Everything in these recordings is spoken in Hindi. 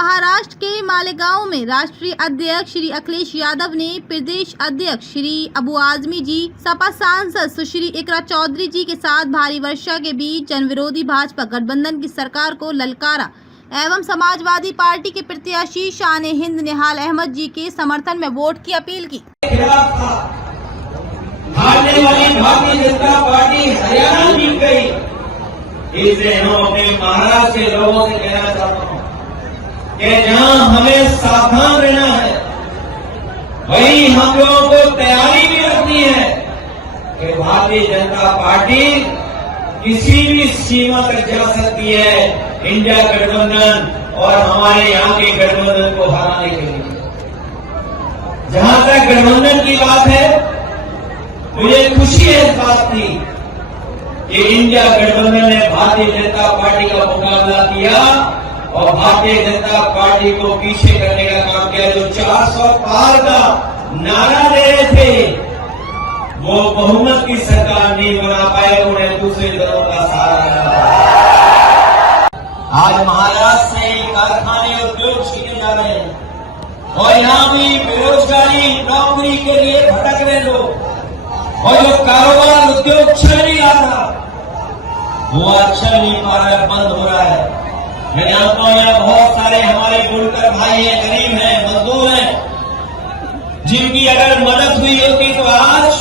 महाराष्ट्र के मालेगांव में राष्ट्रीय अध्यक्ष श्री अखिलेश यादव ने प्रदेश अध्यक्ष श्री अबू आजमी जी, सपा सांसद सुश्री इकरा चौधरी जी के साथ भारी वर्षा के बीच जनविरोधी भाजपा गठबंधन की सरकार को ललकारा एवं समाजवादी पार्टी के प्रत्याशी शान हिंद निहाल अहमद जी के समर्थन में वोट की अपील की। हारने वाली भारतीय जनता पार्टी हरियाणा जीत गई, इसे हम अपने महाराष्ट्र के लोगों से कहना चाहता हूँ कि जहाँ हमें सावधान रहना है, वहीं हम लोगों को तैयारी भी रखनी है कि भारतीय जनता पार्टी किसी भी सीमा तक जा सकती है इंडिया गठबंधन और हमारे यहाँ के गठबंधन को हराने के लिए। जहाँ तक गठबंधन की बात है, मुझे खुशी है इस बात की कि इंडिया गठबंधन ने भारतीय जनता पार्टी का मुकाबला किया और भारतीय जनता पार्टी को पीछे करने का काम किया। जो 400 पार का नारा दे रहे थे, वो बहुमत की सरकार नहीं बना पाए, उन्हें दूसरे दलों का सहारा लेना पड़ा। आज महाराष्ट्र से कारखाने उद्योग छीने जा रहे हैं और यहाँ भी बेरोजगारी नौकरी के लिए भटक रहे लोग, और जो कारोबार उद्योग चल नहीं रहा था वो चल नहीं पा रहा है, बंद हो रहा है। मैं जानता हूं यहाँ बहुत सारे हमारे बुनकर भाई हैं, गरीब हैं, मजदूर हैं, जिनकी अगर मदद हुई होती तो आज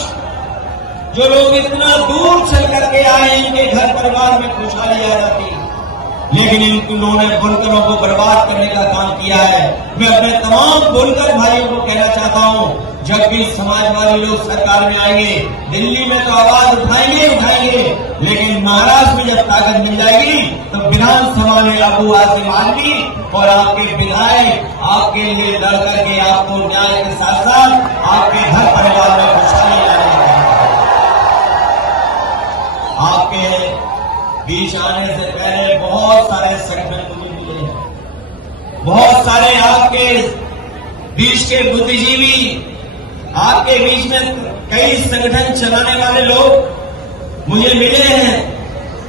जो लोग इतना दूर चल करके आए, इनके घर परिवार में खुशहाली आ जाती, लेकिन इन लोगों ने बुनकरों को बर्बाद करने का काम किया है। मैं अपने तमाम बुनकर भाइयों को कहना चाहता हूं, जब भी समाजवादी लोग सरकार में आएंगे, दिल्ली में तो आवाज उठाएंगे, लेकिन महाराष्ट्र में जब ताकत मिल जाएगी तो विधानसभा में अबू आजमी और आपके विधायक आपके लिए लड़ करके आपको न्याय के साथ साथ आपके घर परिवार में खुशहाली लाएंगे। आपके बीच आने से पहले बहुत सारे संगठन मुझे मिले हैं, बहुत सारे आपके बीच के बुद्धिजीवी, आपके बीच में कई संगठन चलाने वाले लोग मुझे मिले हैं।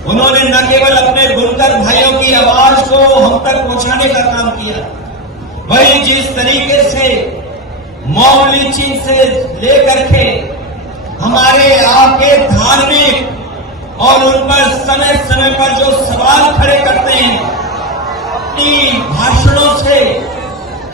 उन्होंने न केवल अपने बुनकर भाइयों की आवाज को हम तक पहुंचाने का काम किया, वही जिस तरीके से मॉब लिंचिंग से लेकर के हमारे आपके धार्मिक और उन पर समय समय पर जो सवाल खड़े करते हैं, अपनी भाषणों से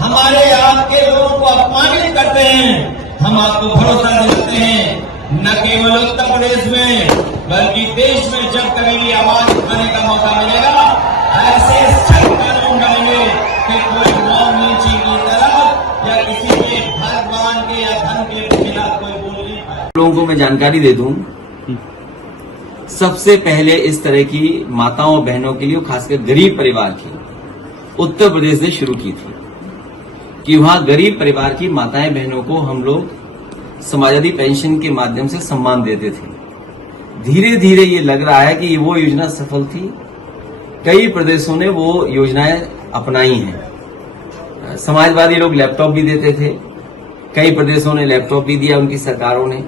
हमारे आपके लोगों को अपमानित करते हैं, हम आपको भरोसा देते हैं न केवल उत्तर प्रदेश में बल्कि देश में जब कभी भी आवाज उठाने का मौका मिलेगा, ऐसे सख्त कानून डालेंगे कि कोई मॉब लिंचिंग की तरफ या किसी के भगवान के या धन के खिलाफ कोई बोल नहीं पाए। लोगों को मैं जानकारी दे दूं, सबसे पहले इस तरह की माताओं बहनों के लिए, खासकर गरीब परिवार की, उत्तर प्रदेश ने शुरू की थी कि वहां गरीब परिवार की माताएं बहनों को हम लोग समाजवादी पेंशन के माध्यम से सम्मान देते थे। धीरे धीरे ये लग रहा है कि वो योजना सफल थी, कई प्रदेशों ने वो योजनाएं अपनाई हैं। समाजवादी लोग लैपटॉप भी देते थे, कई प्रदेशों ने लैपटॉप भी दिया उनकी सरकारों ने।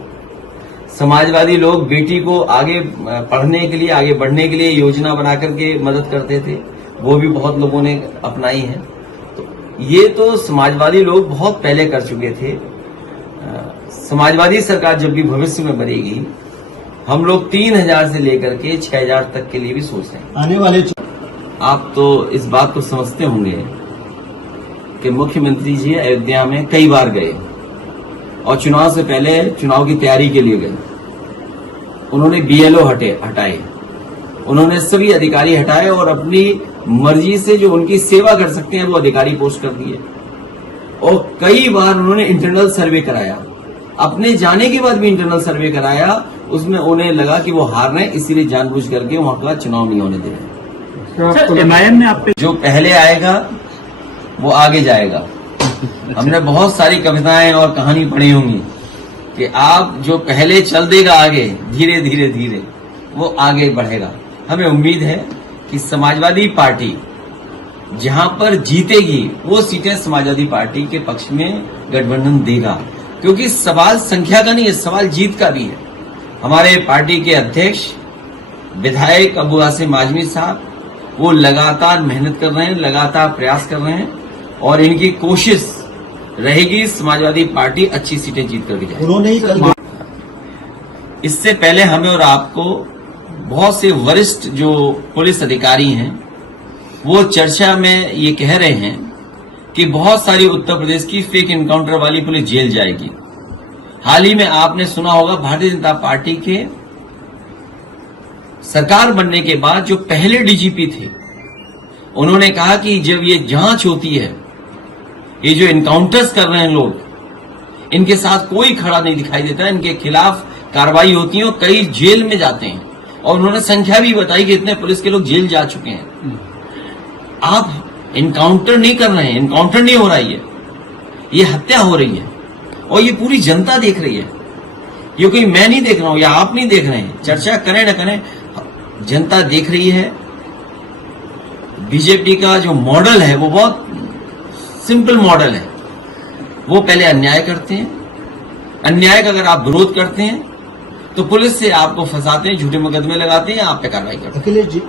समाजवादी लोग बेटी को आगे पढ़ने के लिए, आगे बढ़ने के लिए योजना बना करके मदद करते थे, वो भी बहुत लोगों ने अपनाई है। तो ये तो समाजवादी लोग बहुत पहले कर चुके थे। समाजवादी सरकार जब भी भविष्य में बनेगी, हम लोग 3000 से लेकर के 6000 तक के लिए भी सोच रहे हैं। आने वाले आप तो इस बात को समझते होंगे कि मुख्यमंत्री जी अयोध्या में कई बार गए और चुनाव से पहले चुनाव की तैयारी के लिए गए। उन्होंने बीएलओ हटाए, उन्होंने सभी अधिकारी हटाए और अपनी मर्जी से जो उनकी सेवा कर सकते हैं वो अधिकारी पोस्ट कर दिए। और कई बार उन्होंने इंटरनल सर्वे कराया, अपने जाने के बाद भी इंटरनल सर्वे कराया। उसमें उन्हें लगा कि वो हार रहे हैं, इसीलिए जानबूझ करके वहां का चुनाव नहीं होने दे रहे। एमआईएम ने आप पे जो पहले आएगा वो आगे जाएगा। हमने बहुत सारी कविताएं और कहानी पढ़ी होंगी कि आप जो पहले चल देगा आगे, धीरे धीरे धीरे वो आगे बढ़ेगा। हमें उम्मीद है कि समाजवादी पार्टी जहां पर जीतेगी वो सीटें समाजवादी पार्टी के पक्ष में गठबंधन देगा, क्योंकि सवाल संख्या का नहीं है, सवाल जीत का भी है। हमारे पार्टी के अध्यक्ष विधायक अबू आजमी साहब वो लगातार मेहनत कर रहे हैं, लगातार प्रयास कर रहे हैं और इनकी कोशिश रहेगी समाजवादी पार्टी अच्छी सीटें जीत करके जाए। उन्होंने ही कल इससे पहले हमें और आपको बहुत से वरिष्ठ जो पुलिस अधिकारी हैं वो चर्चा में ये कह रहे हैं कि बहुत सारी उत्तर प्रदेश की फेक एनकाउंटर वाली पुलिस जेल जाएगी। हाल ही में आपने सुना होगा भारतीय जनता पार्टी के सरकार बनने के बाद जो पहले डीजीपी थे उन्होंने कहा कि जब ये जांच होती है, ये जो एनकाउंटर्स कर रहे हैं लोग, इनके साथ कोई खड़ा नहीं दिखाई देता, इनके खिलाफ कार्रवाई होती है और कई जेल में जाते हैं। और उन्होंने संख्या भी बताई कि इतने पुलिस के लोग जेल जा चुके हैं। आप एनकाउंटर नहीं कर रहे हैं, एनकाउंटर नहीं हो रहा है, ये हत्या हो रही है और ये पूरी जनता देख रही है। ये कोई मैं नहीं देख रहा हूं या आप नहीं देख रहे हैं, चर्चा करें न करें, जनता देख रही है। बीजेपी का जो मॉडल है वो बहुत सिंपल मॉडल है। वो पहले अन्याय करते हैं, अन्याय का अगर आप विरोध करते हैं तो पुलिस से आपको फंसाते हैं, झूठे मुकदमे लगाते हैं, आप पे कार्रवाई करते हैं। अखिलेश जी,